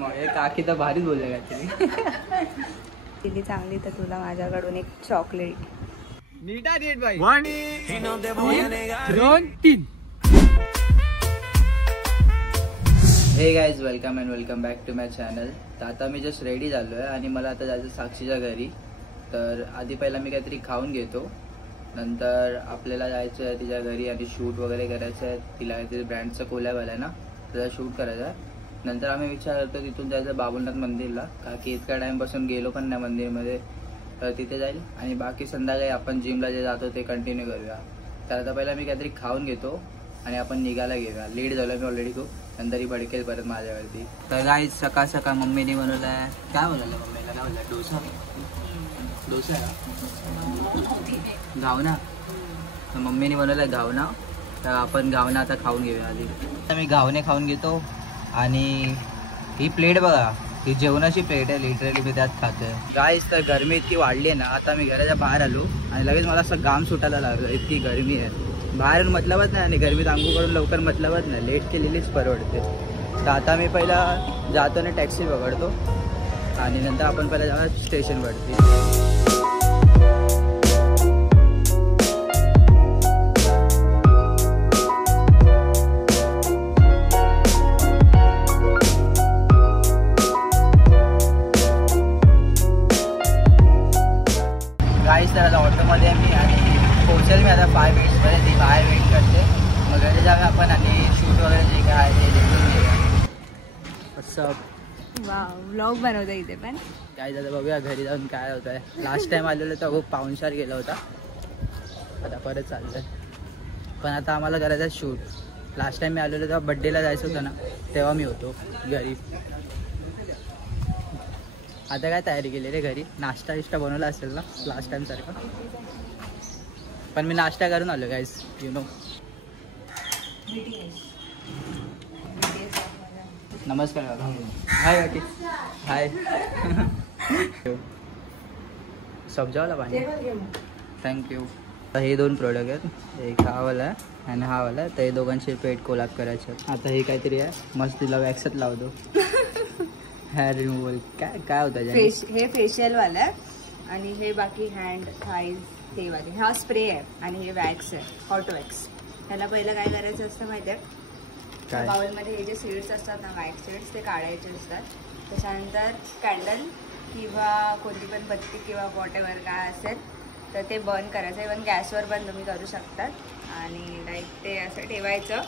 काकी तर भारीच बोलले काहीतरी. दिली चांगली तर तुला माझ्याकडून एक चॉकलेट. नीटा नीट बाई. 1 2 3. Hey guys, welcome and welcome back to my channel. तर आता मी जस्ट रेडी झालो आहे आणि मला आता जायचं साक्षीच्या घरी. तर आधी पहिला मी काहीतरी खाऊन घेतो, नंतर आपल्याला जायचं आहे तिच्या घरी आणि शूट वगैरे करायचं आहे. तिला काहीतरी ब्रँडचं कोलॅब आला आहे ना, त्याचा शूट करायचा आहे. नंतर आम्ही विचार करतो तिथून जायचं बाबुलनाथ मंदिरला, का की इतका टाईमपासून गेलो पण नाही मंदिरमध्ये. तर तिथे जाईल आणि बाकी संध्याकाळी आपण जिमला जे जातो ते कंटिन्यू करूया. तर आता पहिला मी काहीतरी खाऊन घेतो आणि आपण निघायला घेऊया. लेट झालो मी ऑलरेडी खूप, नंतर ही भडकेल परत माझ्यावरती. तर गाईज, सकाळ सकाळ मम्मीने बनवलं आहे. काय बनवलं मम्मीला? काय बोललं? डोसा. डोसा घावना. तर मम्मीने बनवलं आहे घावना. तर आपण घावना आता खाऊन घेऊया आधी. तर मी घावणे खाऊन घेतो. आणि ही प्लेट बघा, ही जेवणाची प्लेट आहे, लिटरली मी त्यात खातोय. गाईज, तर गरमी इतकी वाढली आहे ना, आता मी घराच्या बाहेर आलो आणि लगेच मला असं घाम सुटायला लागलं. इतकी गरमी आहे, बाहेर मतलबच नाही आणि गरमीत आंघोळ करून लवकर मतलबच नाही. लेट केलेलीच परवडते. तर आता मी पहिला जातो आणि टॅक्सी पकडतो आणि नंतर आपण पहिला जाऊया स्टेशनवरती. गाईस, तर आता ऑटोमध्ये मी आणि पोहोचेल मी आता 5 मिनिट्समध्ये. ती बाहेर वेट करते, मग घरी जाऊया आपण आणि शूट वगैरे जे काय आहे ते देखून घेऊया. असं वा, व्लॉग बनवता इथे पण. काय झालं बघूया घरी जाऊन काय होत आहे. लास्ट टाइम आलेलो तर खूप पाहुणचार गेला होता, आता परत चालतंय. पण आता आम्हाला करायचं आहे शूट. लास्ट टाइम मी आलेलो तेव्हा बड्डेला जायचं होतं ना, तेव्हा मी होतो घरी. आता काय तयारी केली रे घरी? नाश्ता विष्टा बनवला असेल ना लास्ट टाइम सारखं, पण मी नाश्ता करून आलो गाईस, यू नो. नमस्कार बाबा. हाय बाकी. हाय. समजावला पाणी. थँक्यू. हे 2 प्रोडक्ट आहेत, एक हा वाला आहे आणि हा वाला आहे. तर हे दोघांचे पेट कोलॅब करायचे. आता हे काहीतरी आहे मस्त, तिला वॅक्सच लावतो. हेअर रिमूव्हल काय होतं? हे फेशियल वाला आहे आणि हे बाकी हँड थाईज ते वाले. हा स्प्रे आहे आणि हे वॅक्स आहे, हॉट वॅक्स. त्याला पहिलं काय करायचं असतं माहिती आहे? बाउलमध्ये हे जे सीड्स असतात ना, व्हाईट सीड्स, ते काढायचे असतात. त्याच्यानंतर कॅन्डल किंवा कोणती पण बत्ती किंवा वॉटेवर काय असेल तर ते बर्न करायचं. इव्हन गॅसवर पण तुम्ही करू शकतात. आणि लाईक ते असं ठेवायचं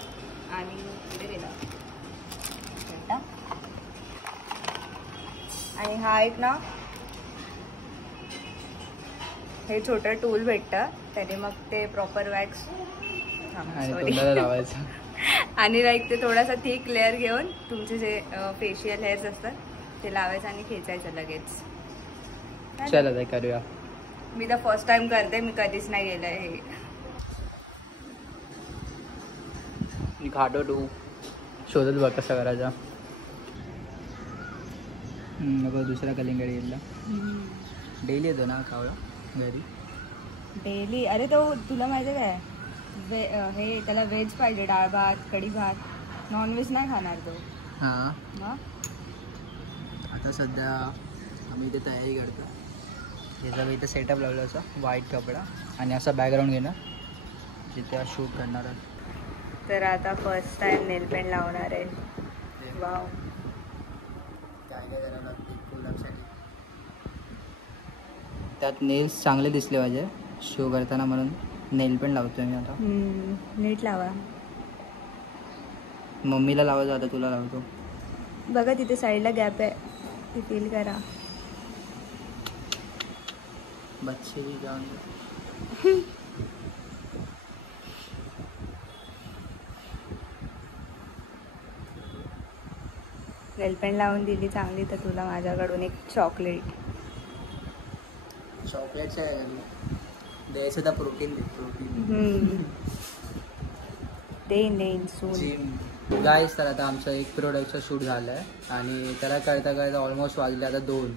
आणि पुढे दिलं. आणि हा एक ना, हे छोटं टूल भेटतं, त्याने मग ते प्रॉपर वॅक्स लावायचं. आणि लाईक ते थोडासा थिक लेअर घेऊन तुमचे जे फेशियल हेअर्स असतात ते लावायचं आणि खेचायचं लगेच. चला ते करूया. मी तर फर्स्ट टाइम करते, मी कधीच नाही गेलं हे. घाटो टू शोधत बघ कसं करायचा. दुसरा कलिंगड येईल. डेली येतो ना खावला घरी? डेली? अरे तो तुला माहिती काय, हे त्याला व्हेज पाहिजे, डाळ भात, कढी भात. नॉनव्हेज नाही खाणार तो. हां, मग आता सध्या आम्ही इथे तयारी करतो. याचा मी इथं सेटअप लावलं असं व्हाईट कपडा आणि असा बॅकग्राऊंड घेणार जिथे शूट करणार आहे. तर आता फर्स्ट टाइम नेल पेंट लावणार आहे. वाव. त्यात नेल्स चांगले दिसले पाहिजे शो करताना, म्हणून नेल पेंट लावतोय मी आता. नीट लावा. मम्मीला लावायचं, आता तुला लावतो. बघा तिथे साईडला गॅप आहे, ती फील करा. बच्चे भी जाऊन नेल पेंट लावून दिली चांगली तर तुला माझ्याकडून एक चॉकलेट. चॉकलेटचं आहे द्यायचं तर प्रोटीन दे. प्रोटीन देईन सून. गाईस, तर आता आमचं एक प्रोडक्टचं शूट झालं आहे आणि त्याला करता ऑलमोस्ट वाजले आता 2.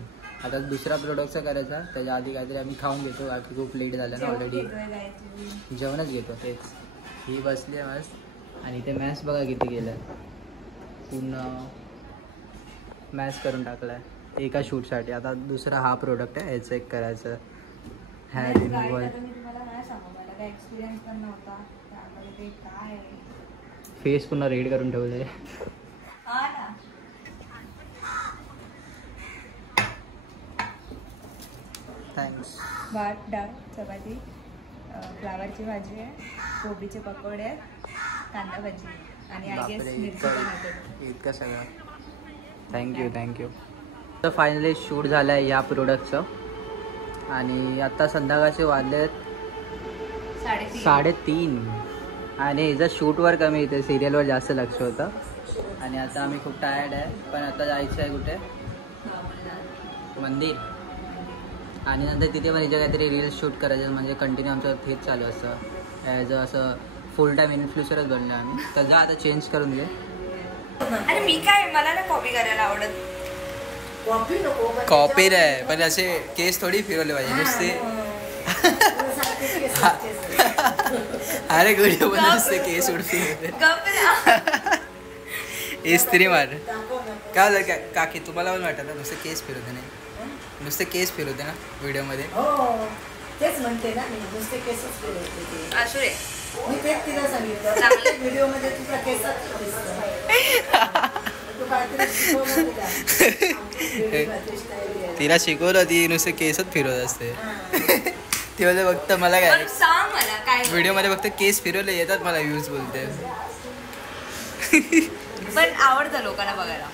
आता दुसरा प्रोडक्टचा करायचा, त्याच्या आधी काहीतरी आम्ही खाऊन घेतो, बाकी खूप लेट झालं ना ऑलरेडी. जेवणच घेतो तेच. ही बसली आहे मस्त आणि ते मॅस बघा किती गेलं पूर्ण. मॅच करून टाकलाय एका शूटसाठी. आता दुसरा हा प्रोडक्ट आहे, हे चेक करायचं. Hair removal. एक्सपिरियन्स पण नव्हता त्यामध्ये ते काय फेस पुन्हा रेड करून ठेवले. थँक्स. भात, डाळ, चपाती, फ्लावरची भाजी आहे, कोबीचे पकोडे आहेत, कांदा भाजी आणि आय गेस मिरची पण आहे. इतकं सगळं. थँक्यू. तर फायनली शूट झालं आहे या प्रोडक्टचं आणि आता संध्याकाळचे वाजले 3:30 आणि हिचं शूटवर कमी इथे सिरियलवर जास्त लक्ष होतं. आणि आता आम्ही खूप टायर्ड आहे, पण आता जायचं आहे कुठे मंदिर आणि नंतर तिथे पण हिच्या काहीतरी रील्स शूट करायचं. म्हणजे कंटिन्यू आमचं हेच चालू असतं, ॲज असं फुल टाईम इन्फ्लुएन्सरच बनलो आम्ही. तर जा आता चेंज करून घे. आणि मी काय, मला ना कॉपी करायला आवडत. कॉपी नाही, पण असे केस थोडी फिरवले पाहिजे नुसते. अरे व्हिडिओ पण नुसते केस उडते. इस्त्री मार. काय झालं काकी, तुम्हाला पण वाटत ना नुसते केस फिरवते नाही, नुसते केस फिरवते ना व्हिडिओमध्ये. तेच म्हणते ना मी, नुसते केसच फिरवते. असू रे, मी तेच तिला सांगितलं व्हिडिओमध्ये तुझा केसच दिसतो. तिला शिकवलं, ती नुसते केसच फिरवत असते. ती म्हणजे फक्त मला काय व्हिडिओ मध्ये फक्त केस फिरवले येतात मला व्ह्यूज बोलते. पण आवडतं लोकांना बघायला.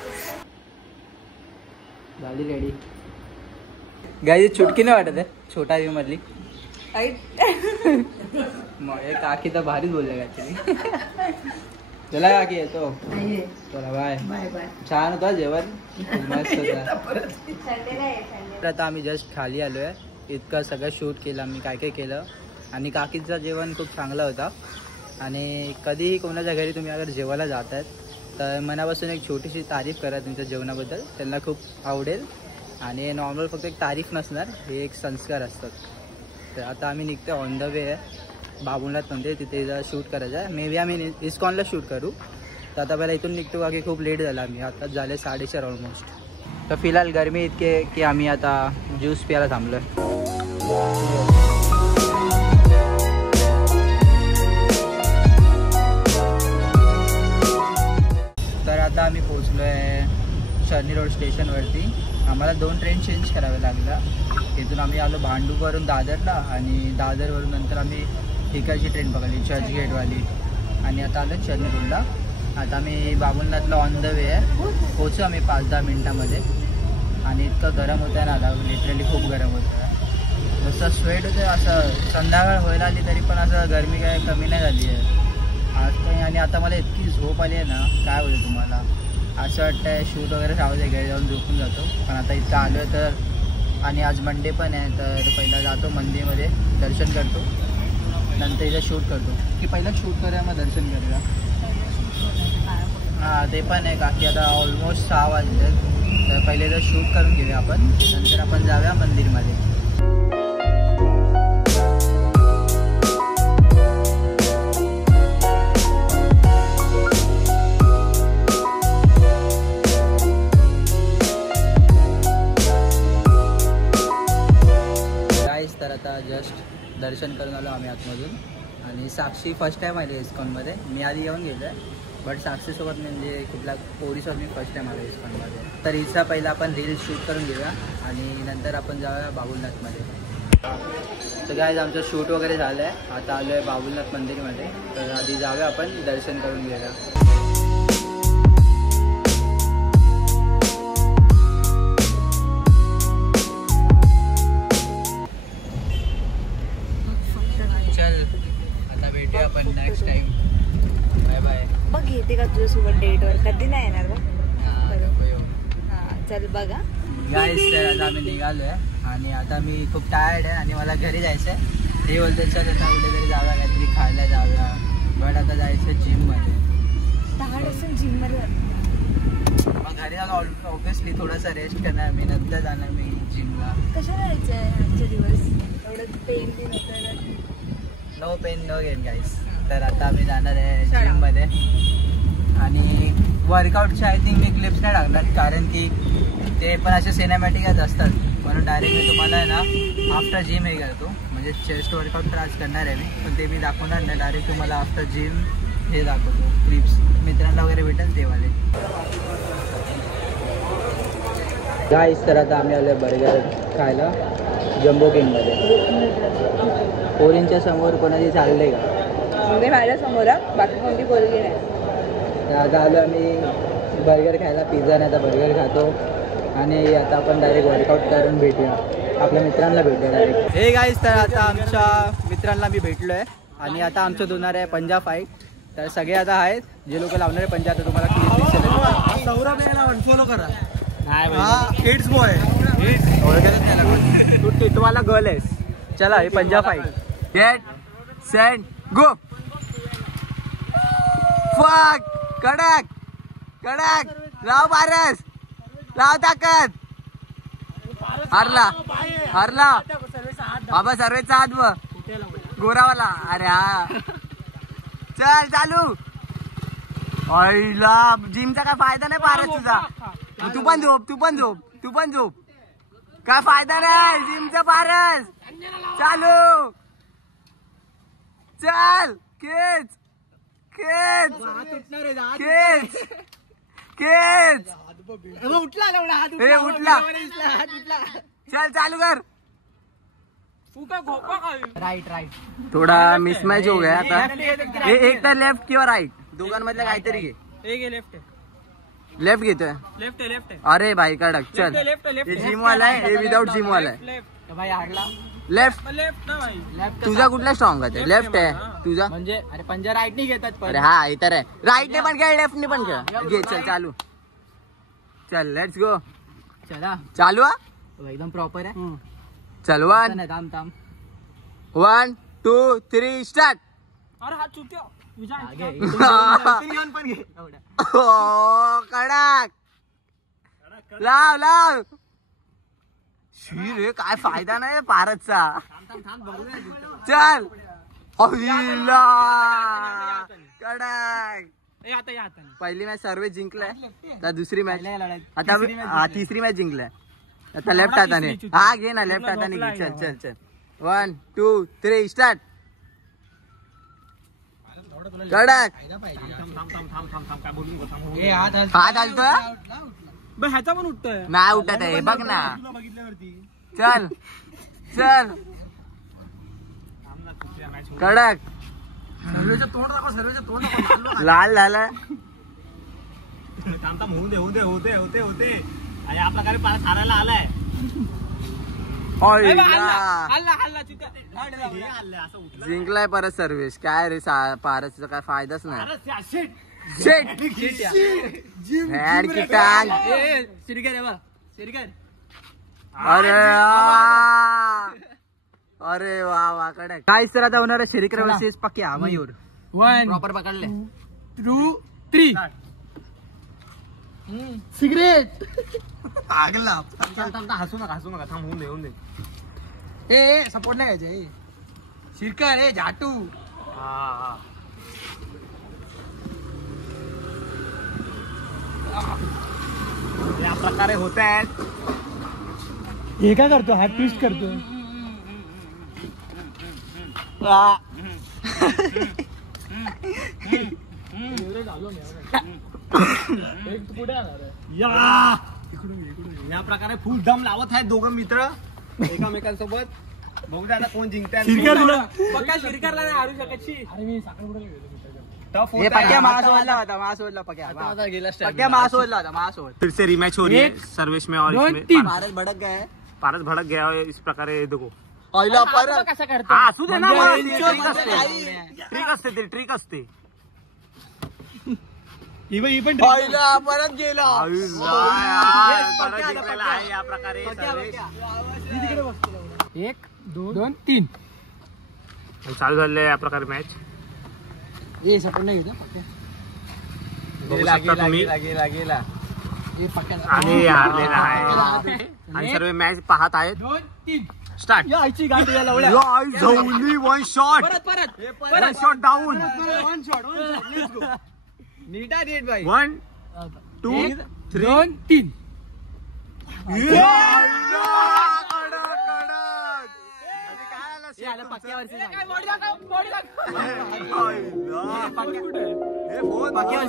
झाली रेडी गाईज. चुटकी नाही वाटत आहे छोटा व्ह्यू मधली. काकी तर भारीच बोलले काहीतरी. चला काकी येतो. चला बाय. छान होता जेवण, मस्त होता. आता आम्ही जस्ट खाली आलो आहे. इतकं सगळं शूट केलं आम्ही, काय काय केलं. आणि काकीचं जेवण खूप चांगलं होता. आणि कधीही कोणाच्या घरी तुम्ही अगर जेवायला जात आहेत तर मनापासून एक छोटीशी तारीफ करा तुमच्या जेवणाबद्दल, त्यांना खूप आवडेल. आणि नॉर्मल फक्त एक तारीफ नसणार, हे एक संस्कार असतात. तर आता आम्ही निघतो, ऑन द वे आहे बाबुलनाथ मंदिर, तिथे शूट करायचं आहे. मे बी आम्ही इस्कॉनला शूट करू. तर आता पहिला इथून निघतो का की खूप लेट झाला. आम्ही आता झाले 4:30 ऑलमोस्ट. तर फिलहाल गरमी इतके की आम्ही आता ज्यूस प्यायला थांबलो आहे. तर आता आम्ही पोचलो आहे शर्नी रोड स्टेशनवरती. आम्हाला 2 ट्रेन चेंज करावे लागला. इथून आम्ही आलो भांडूपवरून दादरला आणि दादरवरून नंतर आम्ही इकडची ट्रेन पकडली चर्चगेटवाली आणि आता आलो शर्नी रोडला. आता आम्ही बाबुलनाथला ऑन द वे आहे. पोचू आम्ही 5-10 मिनटामध्ये. आणि इतकं गरम होतं आहे ना, आता लिटरली खूप गरम होतं आहे. नुसतं स्वेट होतं. असं संध्याकाळ व्हायला आली तरी पण असं गरमी काय कमी नाही झाली आहे आज काही. आणि आता मला इतकी झोप आली आहे ना, काय बोलू तुम्हाला. असं वाटतं आहे शूट वगैरे राहू दे, घरी जाऊन झोपून जातो. पण आता इथं आलो आहे तर, आणि आज मंडे पण आहे तर पहिला जातो मंदिरमध्ये, दर्शन करतो, नंतर इथं शूट करतो. की पहिलं शूट करूया मग दर्शन करूया. हां ते पण आहे काकी. आता ऑलमोस्ट 6 वाजले तर पहिले इथं शूट करून घेऊया आपण, नंतर आपण जाऊया मंदिरमध्ये. तर आता जस्ट दर्शन करून आलो आम्ही आतमधून. आणि साक्षी फर्स्ट टाईम आली इस्कॉनमध्ये. मी आधी येऊन गेलो आहे, बट साक्षीसोबत म्हणजे कुठल्या पोरीसोबत मी फर्स्ट टाईम आलो इस्कॉनमध्ये. तर हिचा पहिला आपण रील्स शूट करून घेऊया आणि नंतर आपण जाऊया बाबुलनाथमध्ये. तर काय आमचं शूट वगैरे झालं आहे. आता आलो आहे बाबुलनाथ मंदिरमध्ये. तर आधी जाऊया आपण दर्शन करून घेऊया. आपण नेक्स्ट टाइम. Bye bye. बघ येते का तुझ्यासोबत डेटवर, कधी नाही येणार बघ. हां चल बघा गाईस. तर आता आम्ही निघालो आहे आणि आता मी खूप टायर्ड आहे आणि मला घरी जायचं आहे. ते बोलते चल आता कुठेतरी जाऊया, काहीतरी खायला जाऊया. बट आता जायचं जिममध्ये. 10 दिवसांनी जिममध्ये मग घरी जाऊन ऑब्विसली थोडासा रेस्ट करणार मी, नंतर जाणार मी जिमला. कशाला जायचं आहे आजचे दिवस, एवढं पेन नाही होतं. नो पेन नो गेन गाईस. तर आता आम्ही जाणार आहे जिममध्ये आणि वर्कआउटचे आय थिंक मी क्लिप्स नाही टाकणार, कारण की ते पण असे सिनेमॅटिकच असतात. म्हणून डायरेक्ट मी तुम्हाला आहे ना आफ्टर जिम हे करतो, म्हणजे चेस्ट वर्कआउट तर आज करणार आहे मी, पण ते मी दाखवणार नाही. डायरेक्ट तुम्हाला आफ्टर जिम हे दाखवतो क्लिप्स, मित्रांना वगैरे भेटेल तेवाले. गाईस तर आता आम्ही आलो बर्गर खायला जम्बो किंगमध्ये. पोरींच्या समोर कोणाची चाललंय का? म्हणजे माझ्या समोर बाकी कोणती पोरगी नाही. आता आलो आम्ही बर्गर खायला, पिझ्झा नाही आता बर्गर खातो. आणि आता आपण डायरेक्ट वर्कआउट करून भेटूया, आपल्या मित्रांना भेटूया डायरेक्ट. हे गाईस तर आता आमच्या मित्रांना मी भेटलो आहे आणि आता आमचं होणार आहे पंजाब फाईट. तर सगळे आता आहेत जे लोक लावणार आहे पंजाब, आता तुम्हाला क्लिप दिसेल. सौरभ याला अनफॉलो करा. किड्स बॉय तू टिटवाला गर्ल आहेस. चला हे Punjab fight. Get set go. फक कडक कडक लाव पारस, लाव ताकद. हरला हरला बाबा सर्वेचा हात व गोरावाला. अरे हा चल चालू. आईला जिमचा काय फायदा नाही पारस तुझा. तू पण झोप, तू पण झोप, तू पण झोप. काय फायदा नाही जिमचा पारस. चालू चल. केच केच केच केच. उठला. चल चालू कर. Right right. थोडा मिसमॅच हो गया आता. एक तर लेफ्ट किंवा राईट दोघांमधलं काहीतरी घे. लेफ्ट लेफ्ट घेतोय. Left left. अरे भाई कडक. चल हे जिम वाला आहे, हे विदाउट जिम वाला आहे. Left left. तुझा कुठला स्ट्रॉंग आहे? लेफ्ट आहे तुझा. म्हणजे अरे पंजा राईट नाही घेतात. अरे हा इतर आहे. राईट ने पण खेळ, लेफ्ट ने पण खेळ. घे चल चालू. चल लेट्स गो. चला चालू एकदम प्रॉपर आहे. चल 1 2 3 स्टार्ट. अरे हा चुक्या कडक. लाव लाव. शी रे काय फायदा नाही पारसचा. चल कडक. पहिली मॅच सर्वे जिंकलाय, आता दुसरी मॅच आता तिसरी मॅच जिंकलाय. आता लेफ्ट हाताने हा घे ना, लेफ्ट हाताने घे. चल चल चल 1 2 3 स्टार्ट. कडक. हात हलतोय. ह्याचा पण उठतोय. नाही उठत आहे बघ ना. चल चल कडक. लाल झालं. आपला काय पास हारायला आलाय. जिंकलाय परत सर्विस. काय रे पारसचा काय फायदाच नाही. अरे अरे वा वा कडक. काय सर आता होणार आहे शरीकर वर्सेस पक्या मयूर. 1 प्रॉपर पकडले. 2 3 सिगरेट. आगला. हसू नका हसू नका. थांब होऊन दे. ए सपोर्ट नाही घ्यायचे. शिरकर ए झाटू. या प्रकारे होत आहेत. हे काय करतो? हात ट्विस्ट करतो. या प्रकारे फुल दम लावत आहेत दोघं मित्र एकामेकांसोबत. बघू द्या आता कोण जिंकतात. शिरकरला नाही हारू शकत. फिर से रिमैच हो रही है सर्वेश में और इसमें पारस भड़क गया है. पारस भड़क गया है इस प्रकारे. देखो असू दे ना. ट्रिक असते. परत गेला. या प्रकारे 1 2 3 चालू झाले या प्रकारे मॅच. हे सपोर्ट नाही घेतला. आणि हारलेला आहे. आणि सर्व मॅच पाहत आहेत. 2 3 स्टार्ट. One shot down. नीटा नीट भाई. 1 2 3 3 पाक्या